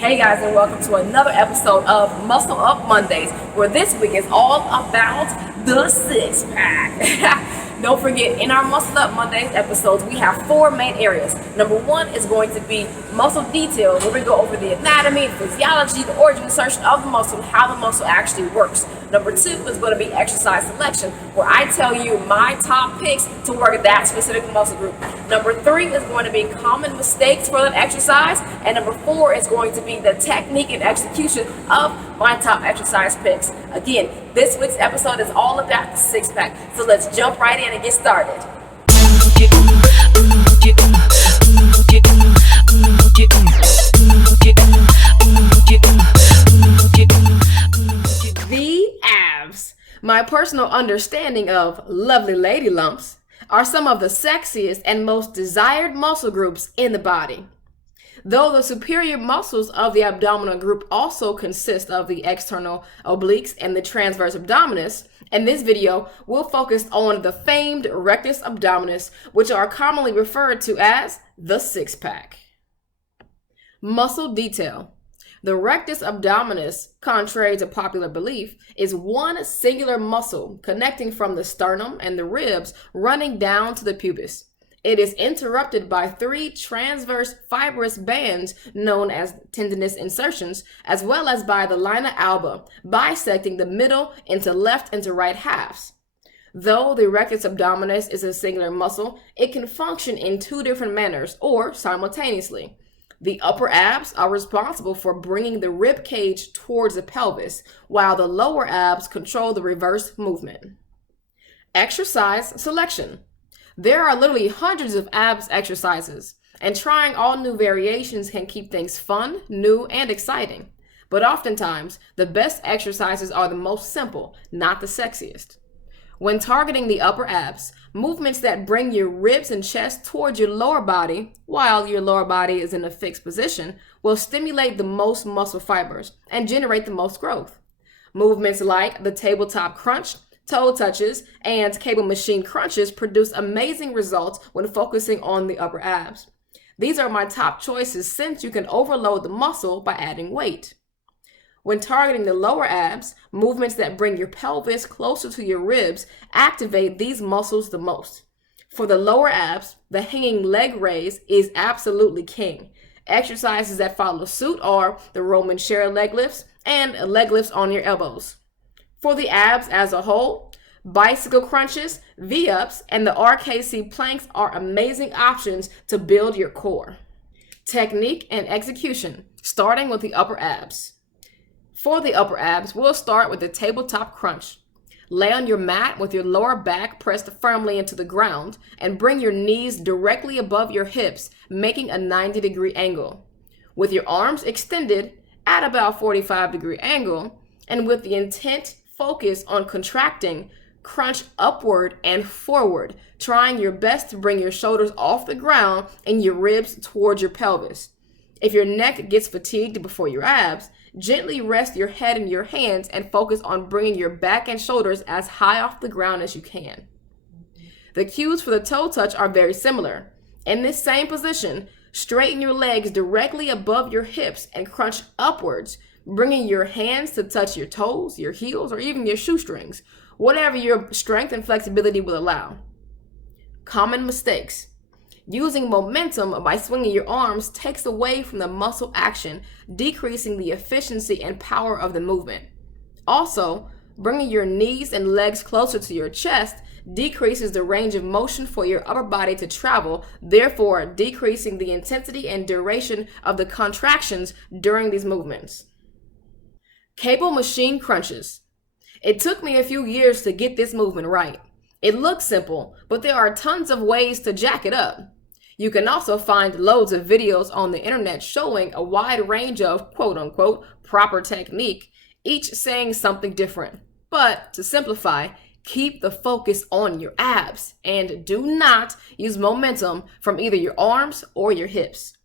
Hey guys, and welcome to another episode of Muscle Up Mondays, where this week is all about the six pack. Don't forget, in our Muscle Up Mondays episodes, we have four main areas. Number one is going to be muscle detail, where we go over the anatomy, the physiology, the origin, insertion of the muscle, how the muscle actually works. Number two is going to be exercise selection, where I tell you my top picks to work that specific muscle group. Number three is going to be common mistakes for that exercise. And number four is going to be the technique and execution of my top exercise picks. Again, this week's episode is all about the six pack. So let's jump right in and get started. The abs. My personal understanding of lovely lady lumps are some of the sexiest and most desired muscle groups in the body. Though the superior muscles of the abdominal group also consist of the external obliques and the transverse abdominis, in this video, we'll focus on the famed rectus abdominis, which are commonly referred to as the six-pack. Muscle detail. The rectus abdominis, contrary to popular belief, is one singular muscle connecting from the sternum and the ribs running down to the pubis. It is interrupted by three transverse fibrous bands known as tendinous insertions, as well as by the linea alba, bisecting the middle into left and right halves. Though the rectus abdominis is a singular muscle, it can function in two different manners or simultaneously. The upper abs are responsible for bringing the rib cage towards the pelvis, while the lower abs control the reverse movement. Exercise selection. There are literally hundreds of abs exercises, and trying all new variations can keep things fun, new, and exciting. But oftentimes, the best exercises are the most simple, not the sexiest. When targeting the upper abs, movements that bring your ribs and chest towards your lower body, while your lower body is in a fixed position, will stimulate the most muscle fibers and generate the most growth. Movements like the tabletop crunch, toe touches, and cable machine crunches produce amazing results when focusing on the upper abs. These are my top choices since you can overload the muscle by adding weight. When targeting the lower abs, movements that bring your pelvis closer to your ribs activate these muscles the most. For the lower abs, the hanging leg raise is absolutely king. Exercises that follow suit are the Roman chair leg lifts and leg lifts on your elbows. For the abs as a whole, bicycle crunches, V-ups, and the RKC planks are amazing options to build your core. Technique and execution, starting with the upper abs. For the upper abs, we'll start with the tabletop crunch. Lay on your mat with your lower back pressed firmly into the ground and bring your knees directly above your hips, making a 90-degree angle. With your arms extended at about 45-degree angle, and with the intent focus on contracting, crunch upward and forward, trying your best to bring your shoulders off the ground and your ribs towards your pelvis. If your neck gets fatigued before your abs, gently rest your head in your hands and focus on bringing your back and shoulders as high off the ground as you can. The cues for the toe touch are very similar. In this same position, straighten your legs directly above your hips and crunch upwards, bringing your hands to touch your toes, your heels, or even your shoestrings, whatever your strength and flexibility will allow. Common mistakes. Using momentum by swinging your arms takes away from the muscle action, decreasing the efficiency and power of the movement. Also, bringing your knees and legs closer to your chest decreases the range of motion for your upper body to travel, therefore decreasing the intensity and duration of the contractions during these movements. Cable machine crunches. It took me a few years to get this movement right. It looks simple, but there are tons of ways to jack it up. You can also find loads of videos on the internet showing a wide range of quote-unquote proper technique, each saying something different. But to simplify, keep the focus on your abs and do not use momentum from either your arms or your hips.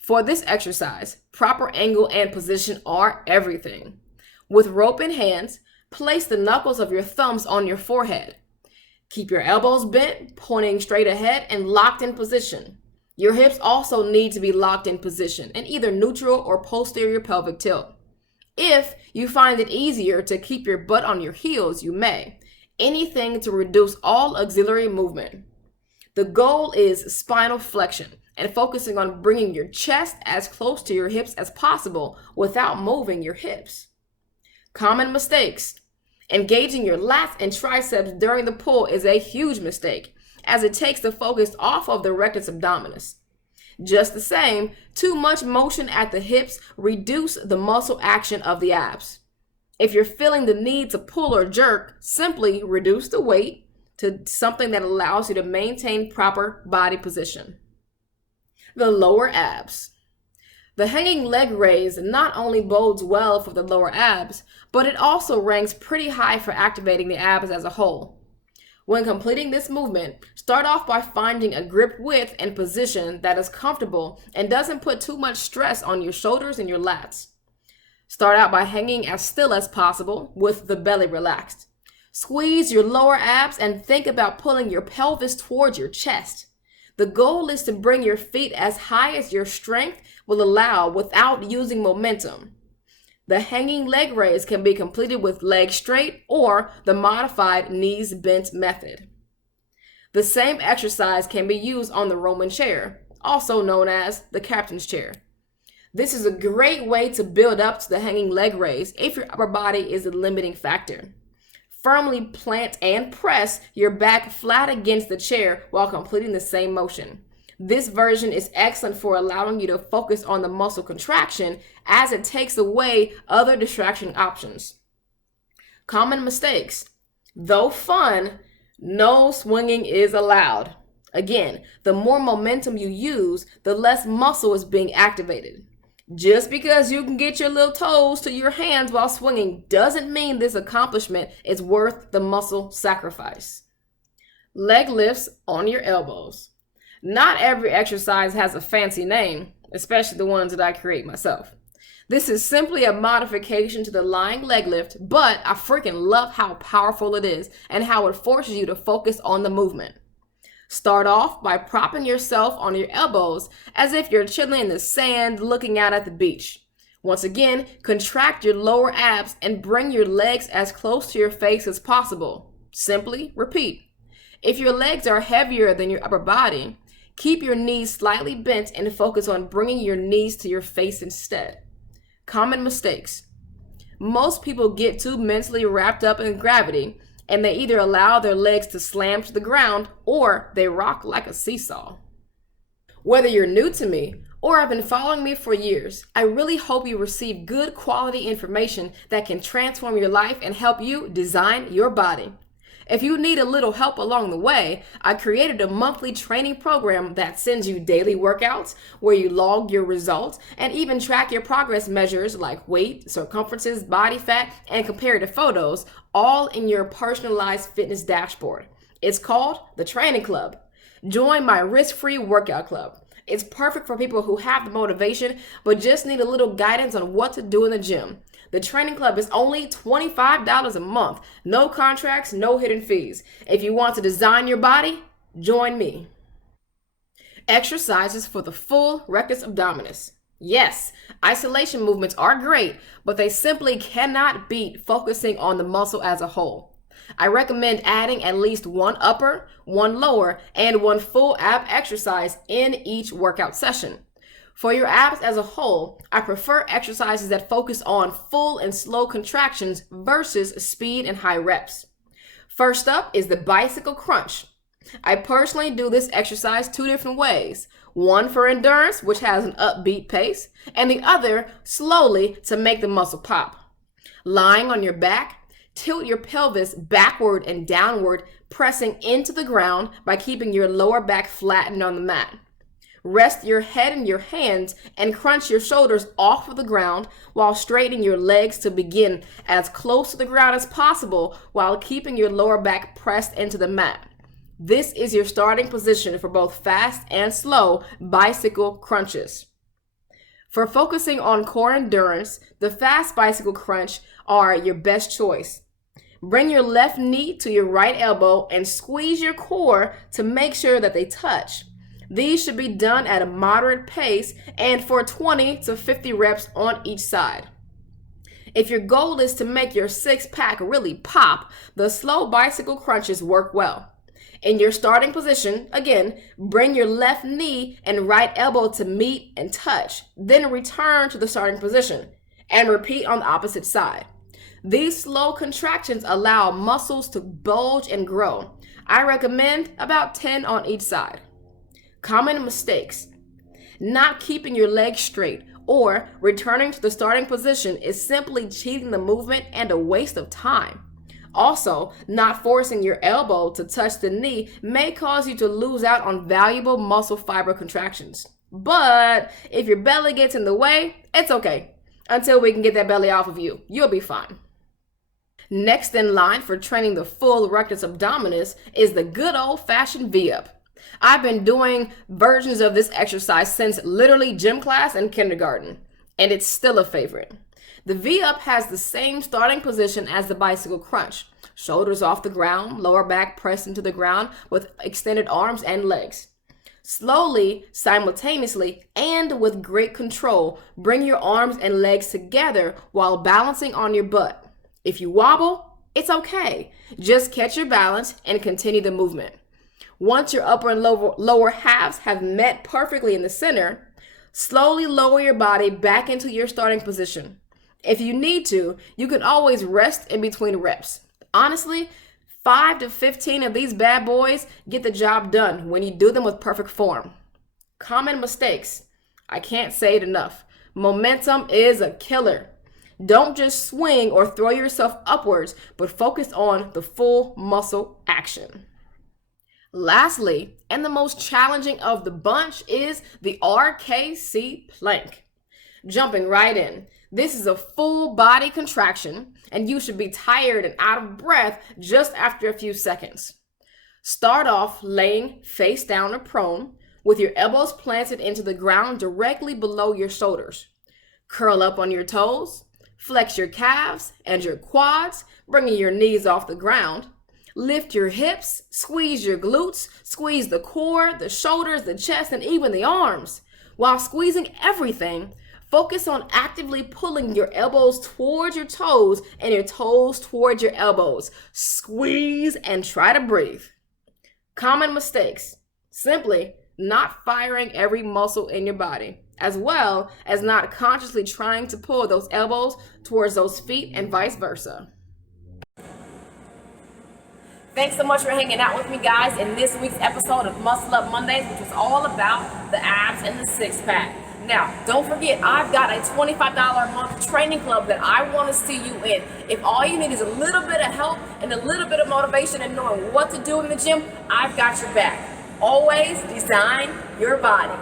For this exercise, proper angle and position are everything. With rope in hands, place the knuckles of your thumbs on your forehead. Keep your elbows bent, pointing straight ahead and locked in position. Your hips also need to be locked in position in either neutral or posterior pelvic tilt. If you find it easier to keep your butt on your heels, you may. Anything to reduce all auxiliary movement. The goal is spinal flexion and focusing on bringing your chest as close to your hips as possible without moving your hips. Common mistakes. Engaging your lats and triceps during the pull is a huge mistake, as it takes the focus off of the rectus abdominis. Just the same, too much motion at the hips reduces the muscle action of the abs. If you're feeling the need to pull or jerk, simply reduce the weight to something that allows you to maintain proper body position. The lower abs. The hanging leg raise not only bodes well for the lower abs, but it also ranks pretty high for activating the abs as a whole. When completing this movement, start off by finding a grip width and position that is comfortable and doesn't put too much stress on your shoulders and your lats. Start out by hanging as still as possible with the belly relaxed. Squeeze your lower abs and think about pulling your pelvis towards your chest. The goal is to bring your feet as high as your strength will allow without using momentum. The hanging leg raise can be completed with legs straight or the modified knees bent method. The same exercise can be used on the Roman chair, also known as the captain's chair. This is a great way to build up to the hanging leg raise if your upper body is a limiting factor. Firmly plant and press your back flat against the chair while completing the same motion. This version is excellent for allowing you to focus on the muscle contraction as it takes away other distraction options. Common mistakes. Though fun, no swinging is allowed. Again, the more momentum you use, the less muscle is being activated. Just because you can get your little toes to your hands while swinging doesn't mean this accomplishment is worth the muscle sacrifice. Leg lifts on your elbows. Not every exercise has a fancy name, especially the ones that I create myself. This is simply a modification to the lying leg lift, but I freaking love how powerful it is and how it forces you to focus on the movement. Start off by propping yourself on your elbows as if you're chilling in the sand looking out at the beach. Once again, contract your lower abs and bring your legs as close to your face as possible. Simply repeat. If your legs are heavier than your upper body, keep your knees slightly bent and focus on bringing your knees to your face instead. Common mistakes. Most people get too mentally wrapped up in gravity, and they either allow their legs to slam to the ground or they rock like a seesaw. Whether you're new to me or have been following me for years, I really hope you receive good quality information that can transform your life and help you design your body. If you need a little help along the way, I created a monthly training program that sends you daily workouts where you log your results and even track your progress measures like weight, circumferences, body fat, and comparative photos, all in your personalized fitness dashboard. It's called the Training Club. Join my risk-free workout club. It's perfect for people who have the motivation but just need a little guidance on what to do in the gym. The Training Club is only $25 a month. No contracts, no hidden fees. If you want to design your body, join me. Exercises for the full rectus abdominis. Yes, isolation movements are great, but they simply cannot beat focusing on the muscle as a whole. I recommend adding at least one upper, one lower, and one full ab exercise in each workout session. For your abs as a whole, I prefer exercises that focus on full and slow contractions versus speed and high reps. First up is the bicycle crunch. I personally do this exercise two different ways. One for endurance, which has an upbeat pace, and the other slowly to make the muscle pop. Lying on your back, tilt your pelvis backward and downward, pressing into the ground by keeping your lower back flattened on the mat. Rest your head in your hands and crunch your shoulders off of the ground while straightening your legs to begin as close to the ground as possible while keeping your lower back pressed into the mat. This is your starting position for both fast and slow bicycle crunches. For focusing on core endurance, the fast bicycle crunch are your best choice. Bring your left knee to your right elbow and squeeze your core to make sure that they touch. These should be done at a moderate pace and for 20 to 50 reps on each side. If your goal is to make your six-pack really pop, the slow bicycle crunches work well. In your starting position, again, bring your left knee and right elbow to meet and touch, then return to the starting position and repeat on the opposite side. These slow contractions allow muscles to bulge and grow. I recommend about 10 on each side. Common mistakes: not keeping your legs straight or returning to the starting position is simply cheating the movement and a waste of time. Also, not forcing your elbow to touch the knee may cause you to lose out on valuable muscle fiber contractions. But if your belly gets in the way, it's okay. Until we can get that belly off of you, you'll be fine. Next in line for training the full rectus abdominis is the good old-fashioned V-up. I've been doing versions of this exercise since literally gym class and kindergarten, and it's still a favorite. The V-up has the same starting position as the bicycle crunch. Shoulders off the ground, lower back pressed into the ground with extended arms and legs. Slowly, simultaneously, and with great control, bring your arms and legs together while balancing on your butt. If you wobble, it's okay. Just catch your balance and continue the movement. Once your upper and lower halves have met perfectly in the center, slowly lower your body back into your starting position. If you need to, you can always rest in between reps. Honestly, 5 to 15 of these bad boys get the job done when you do them with perfect form. Common mistakes: I can't say it enough. Momentum is a killer. Don't just swing or throw yourself upwards, but focus on the full muscle action. Lastly, and the most challenging of the bunch, is the RKC plank. Jumping right in. This is a full body contraction, and you should be tired and out of breath just after a few seconds. Start off laying face down or prone with your elbows planted into the ground directly below your shoulders. Curl up on your toes, flex your calves and your quads, bringing your knees off the ground. Lift your hips, squeeze your glutes, squeeze the core, the shoulders, the chest, and even the arms. While squeezing everything, focus on actively pulling your elbows towards your toes and your toes towards your elbows. Squeeze and try to breathe. Common mistakes: simply not firing every muscle in your body, as well as not consciously trying to pull those elbows towards those feet and vice versa. Thanks so much for hanging out with me, guys, in this week's episode of Muscle Up Mondays, which was all about the abs and the six-pack. Now, don't forget, I've got a $25 a month training club that I want to see you in. If all you need is a little bit of help and a little bit of motivation and knowing what to do in the gym, I've got your back. Always design your body.